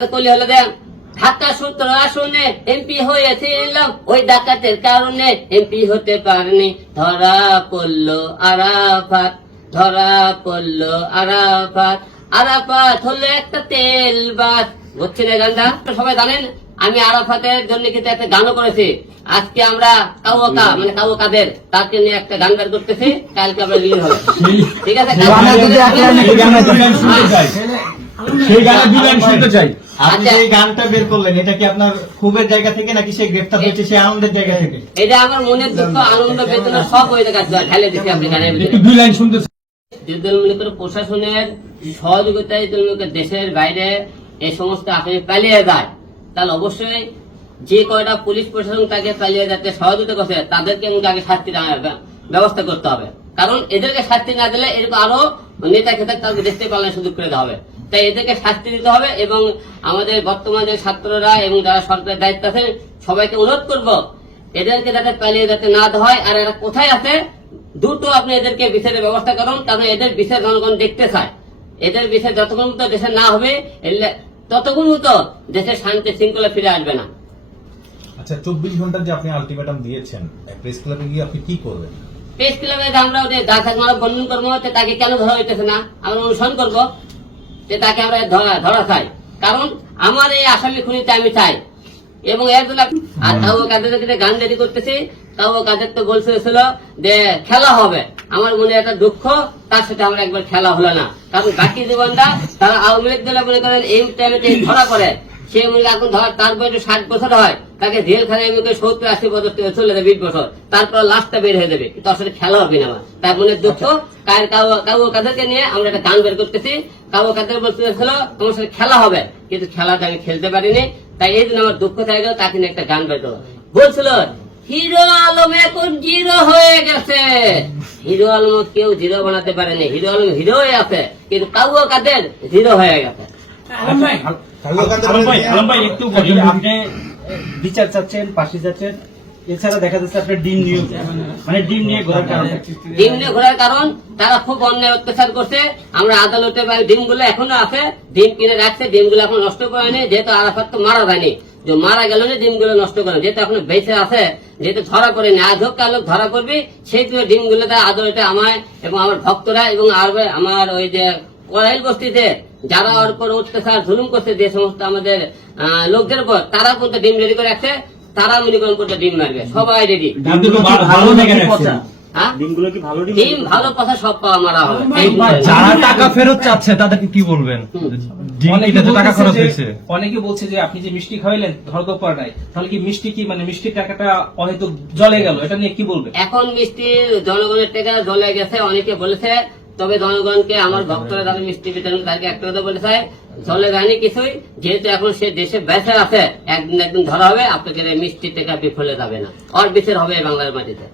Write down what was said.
হলো ঢাকা সতেরো আসনে এমপি হয়েছে এলাম ওই ডাকাতের কারণে এমপি হতে পারেনি ধরা পড়ল আরাফাত ধরা পড়ল আরাফাত আরাফাত হলো একটা তেল বাস বুঝছেন এই গানটা সবাই জানেন আমি আরাফাতের জন্য কিন্তু একটা গানও করেছি আজকে আমরা কাউকা মানে কাউ কাদের তাকে নিয়ে একটা গান বের করতেছি কালকে আমরা রিলিজ হবে ঠিক আছে সেই গানের শুনতে চাই আপনি আচ্ছা। যে গানটা বের করলেন এটা কি আপনার ক্ষোভের জায়গা থেকে নাকি সে গ্রেফতার হয়েছে? সে আনন্দের জায়গা থেকে? এটা আমার মনের দুঃখ আনন্দ বেদনা সব ওই জায়গায় ঢালে দিচ্ছি আপনি গানের ভিতরে। দুই লাইন শুনতে যদি মনে করে প্রশাসনের সহযোগিতায় যদি দেশের বাইরে এই সমস্ত আসামি পালিয়ে যায় তাহলে অবশ্যই যে কয়টা পুলিশ প্রশাসন তাকে পালিয়ে যেতে সহযোগিতা করছে তাদেরকে কিন্তু আগে শাস্তি ব্যবস্থা করতে হবে। কারণ এদেরকে শাস্তি না দিলে এরকম আরও নেতা খেতে তাদেরকে দেখতে পালনের সুযোগ করে দেওয়া হবে। তাই এদেরকে শাস্তি দিতে হবে এবং আমাদের বর্তমান যে ছাত্ররা এবং যারা সরকারের দায়িত্ব আছেন সবাইকে অনুরোধ করব এদেরকে যাতে পালিয়ে যেতে না হয়। আর এরা কোথায় আছে দ্রুত আপনি এদেরকে বিচারের ব্যবস্থা করুন কারণ এদের বিচার জনগণ দেখতে চায়। এদের বিচার যতক্ষণ মতো দেশে না হবে ততক্ষণ মতো দেশের শান্তি শৃঙ্খলা ফিরে আসবে না। আচ্ছা চব্বিশ যে আপনি আলটিমেটাম দিয়েছেন প্রেস ক্লাবে গিয়ে আপনি কি করবেন? প্রেস ক্লাবে আমরা ওদের করব তাকে কেন ধরা হইতেছে না? আমরা অনুসরণ করব। যে তাকে আমরা ধরা চাই। কারণ আমার এই আসামি খুনিতে আমি চাই। এবং এর জন্য আর তাও কাদের গান দেরি করতেছি তাও কাদের তো বলছিল যে খেলা হবে। আমার মনে একটা দুঃখ তার সাথে আমরা একবার খেলা হলো না। কারণ বাকি জীবনটা তারা আওয়ামী লীগ দলে মনে করেন এই টাইমে ধরা পড়ে সে করেন এখন ধর তার বয়স ষাট বছর হয়, তাকে জেল খানে মনে সত্তর আশি বছর চলে যাবে বিশ বছর। তারপর লাস্টটা বের হয়ে যাবে। তার সাথে খেলা হবে না তার মনে দুঃখ, কার কাউ কাদেরকে নিয়ে আমরা একটা গান বের করতেছি। কাউ কাদের বলছিল তোমার সাথে খেলা হবে। কিন্তু খেলাটা আমি খেলতে পারিনি। তাই এই জন্য আমার দুঃখ থাকে গেল, তাকে নিয়ে একটা গান বের করব বলছিল, হিরো আলম এখন জিরো হয়ে গেছে। হিরো আলম কেউ জিরো বানাতে পারেনি। হিরো আলম হিরো হয়ে আছে, কিন্তু কাউ কাদের জিরো হয়ে গেছে। আলম ভাই আলম ভাই আলম ভাই একটু বলি আপনি বিচার চাচ্ছেন ফাঁসি চাচ্ছেন এছাড়া দেখা যাচ্ছে আপনার ডিম নিয়ে মানে ডিম নিয়ে ঘোরার কারণে। ডিম নিয়ে ঘোরার কারণ তারা খুব অন্যায় অত্যাচার করছে। আমরা আদালতে বা ডিমগুলো এখনও আছে ডিম কিনে রাখছে ডিমগুলো এখন নষ্ট করেনি যেহেতু আরাফাত তো মারা যায়নি। যে মারা গেল না ডিমগুলো নষ্ট করে যেহেতু এখন বেঁচে আছে যেহেতু ধরা করেনি আজ হোক কাল ধরা করবি সেই জন্য ডিমগুলো আদালতে আমায় এবং আমার ভক্তরা এবং আর আমার ওই যে করাইল বস্তিতে যারা ওর উপর অত্যাচার জুলুম করছে যে সমস্ত আমাদের লোকদের উপর তারা কিন্তু ডিম রেডি করে রাখছে তারা মনে করেন করতে ডিম মারবে সবাই রেডি। হ্যাঁ? ডিমগুলো কি ভালো ডিম? ডিম ভালো কথা সব পাওয়া মারা হবে। যারা টাকা ফেরত চাচ্ছে তাদেরকে কি বলবেন? অনেকে বলছে যে আপনি যে মিষ্টি খাওয়াইলেন ধরতে পারে নাই তাহলে কি মিষ্টি কি মানে মিষ্টির টাকাটা হয়তো জলে গেল? এটা নিয়ে কি বলবেন? এখন মিষ্টি জনগণের টাকা জ্বলে গেছে অনেকে বলেছে তবে জনগণকে আমার ভক্তরা তাদের মিষ্টি বিতরণ তাকে একটা কথা বলে বলেছে, জলে যায়নি কিছুই, যেহেতু এখন সে দেশে বেঁচে আছে, একদিন একদিন ধরা হবে আপনাকে মিষ্টি টেকা বিফলে যাবে না। অর বিচার হবে বাংলার মাটিতে।